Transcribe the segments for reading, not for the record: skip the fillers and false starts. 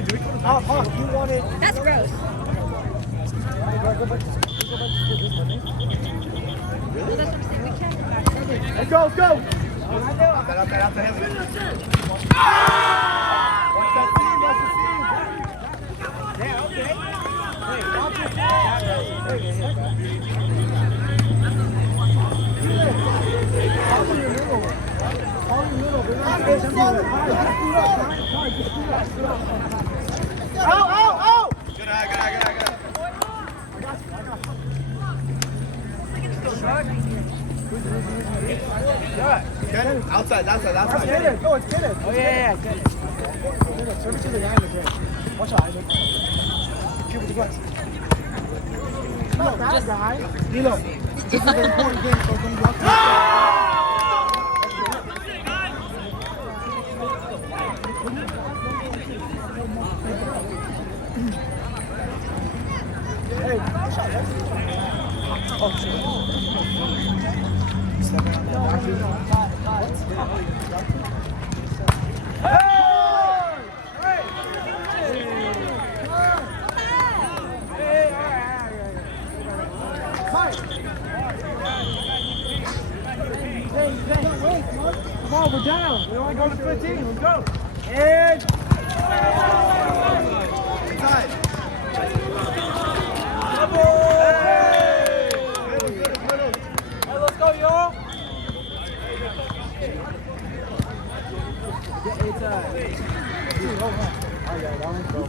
You want it? That's gross. Let's go, let's go! Yeah, okay. Oh! Good eye. Good. Outside. Get it. Go, it's get it. Oh, yeah, get it. Serve it to the guy in the game. Watch out, Isaac. Keep with the guns. Not that guy. Nilo, this is an important game, so don't block it. Hey, watch out, guys. Oh, shit. Stepping on that. Come on, we're down. We only go to 15. Let's go. And Inside. Hey, let's go, y'all. It's oh yeah, that one's go.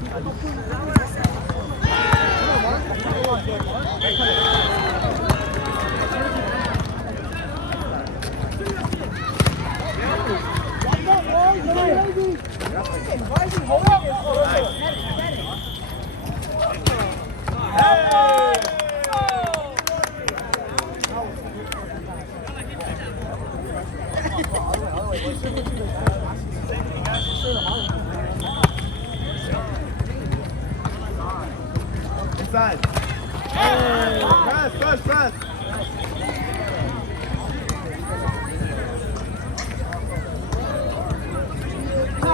Why is he holding it? Inside. Press. Go!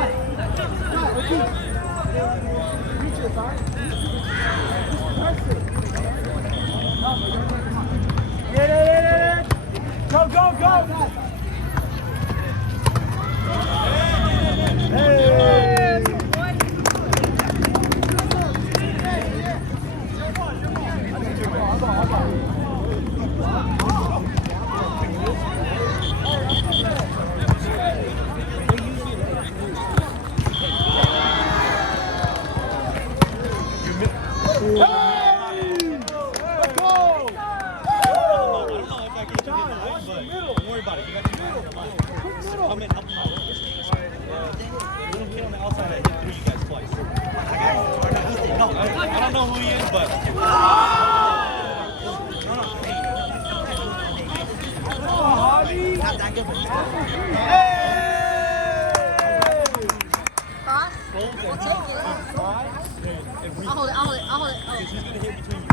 I'll hold it. He's going to hit between you.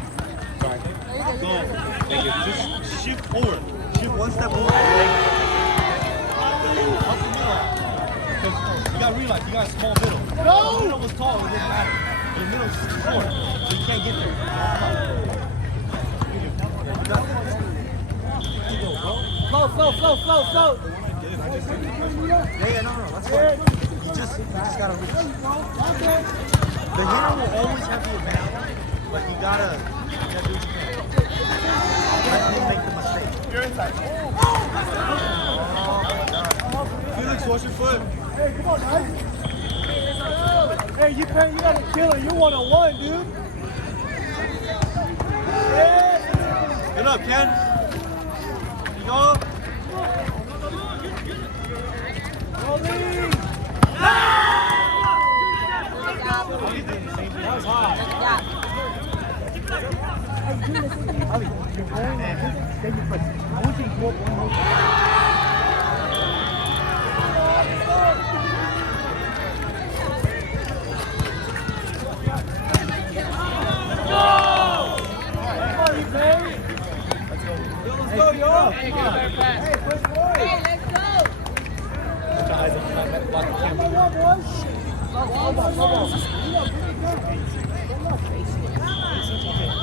Sorry. So, just shift forward. Shift one step forward. Up the middle. Because you got to realize you got a small middle. No! The middle was tall, it didn't matter. The middle's short, so you can't get there. Slow. Yeah, no, that's fine. You just gotta reach. The hitter will always have the advantage, but you gotta do what you can. Let him make the mistake. You're inside. Felix, watch your foot. Hey, come on, guys. Hey, you got a killer. You're 1-on-1, dude. Yeah. Good up, Ken. You go. That was hot. Ali, you're going like this. Then you put. I want you to go up one more time. Let's go, y'all. Hey, push forward. Hey, let's go. Come on, boys. Come on.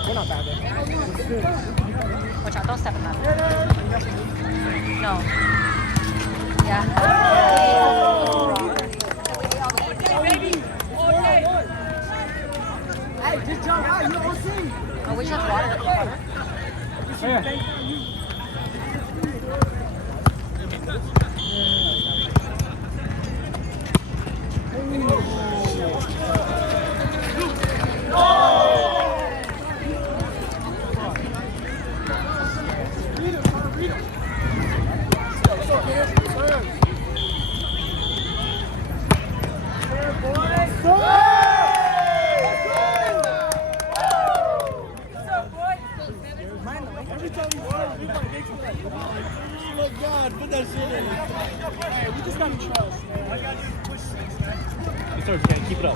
We're not bad though. Watch out, don't step in that. No. Yeah. Hey, just jump out. You don't see. Oh, we just water. God, put that shit in. Hey, we just gotta trust, man. All you gotta do is push six now. Good start, Jay. Keep it up.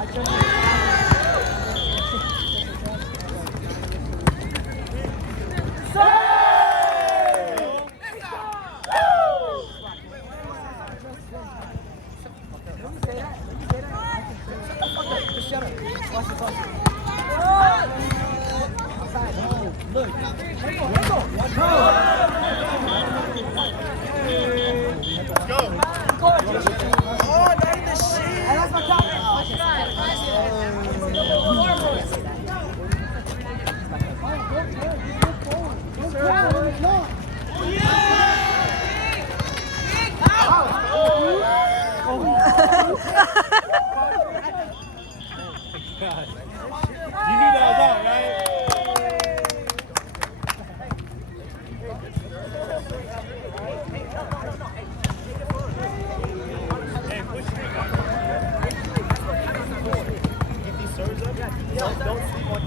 God. You knew that was out, right? Hey, push it. Get these serves up. Don't sleep on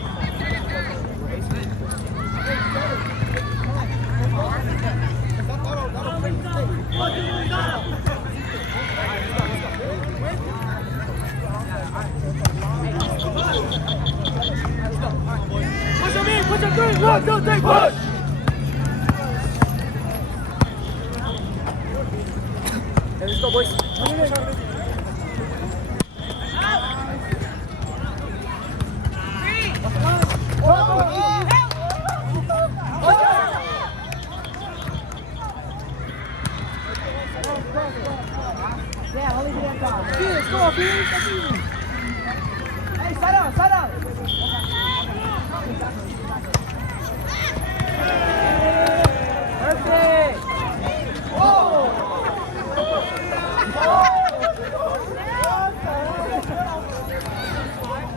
Push him in, push him through. 1, 2, 3, push! Hey, let's go, boys. Yeah, only do that time. Felix, go on, Felix. That's easy. Hey, side out, side out. Perfect. Whoa.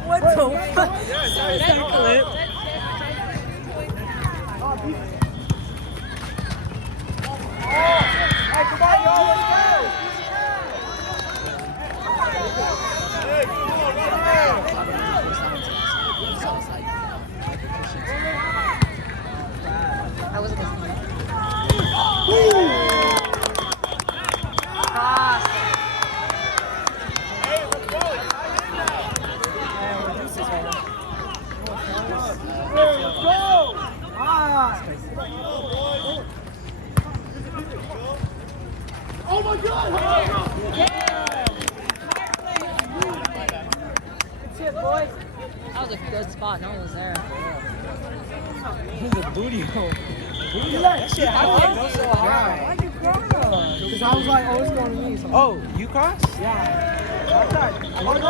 What the fuck? That clip. Hey, come on, y'all, let's go. Hey, come on, run around. I wasn't listening. Hey, let's go. Let's go. Ah. Oh my God! That's it, boys. That was a good spot. No one was there. This is a booty hole. That shit, I didn't go so hard. Why'd you cross? Because I was like, oh, it's going to me. So. Oh, you crossed? Yeah. I thought, I want to go.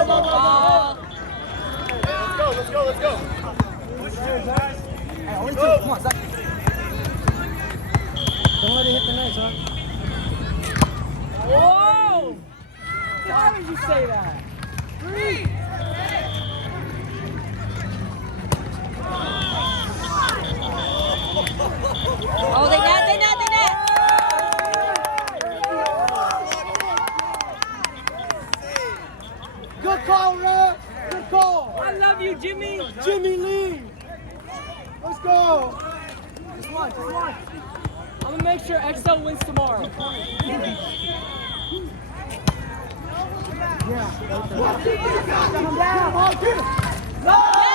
Let's go, let's go, let's go. Push it, guys. Hey, only 2. Come on, Zach. Don't let it hit the net, son. Whoa! Why would you say that? 3. Oh, they net. Good call, Russ. Good call. I love you, Jimmy. Jimmy Lee. Let's go. Just one. I'm going to make sure XL wins tomorrow. Yeah. Come down.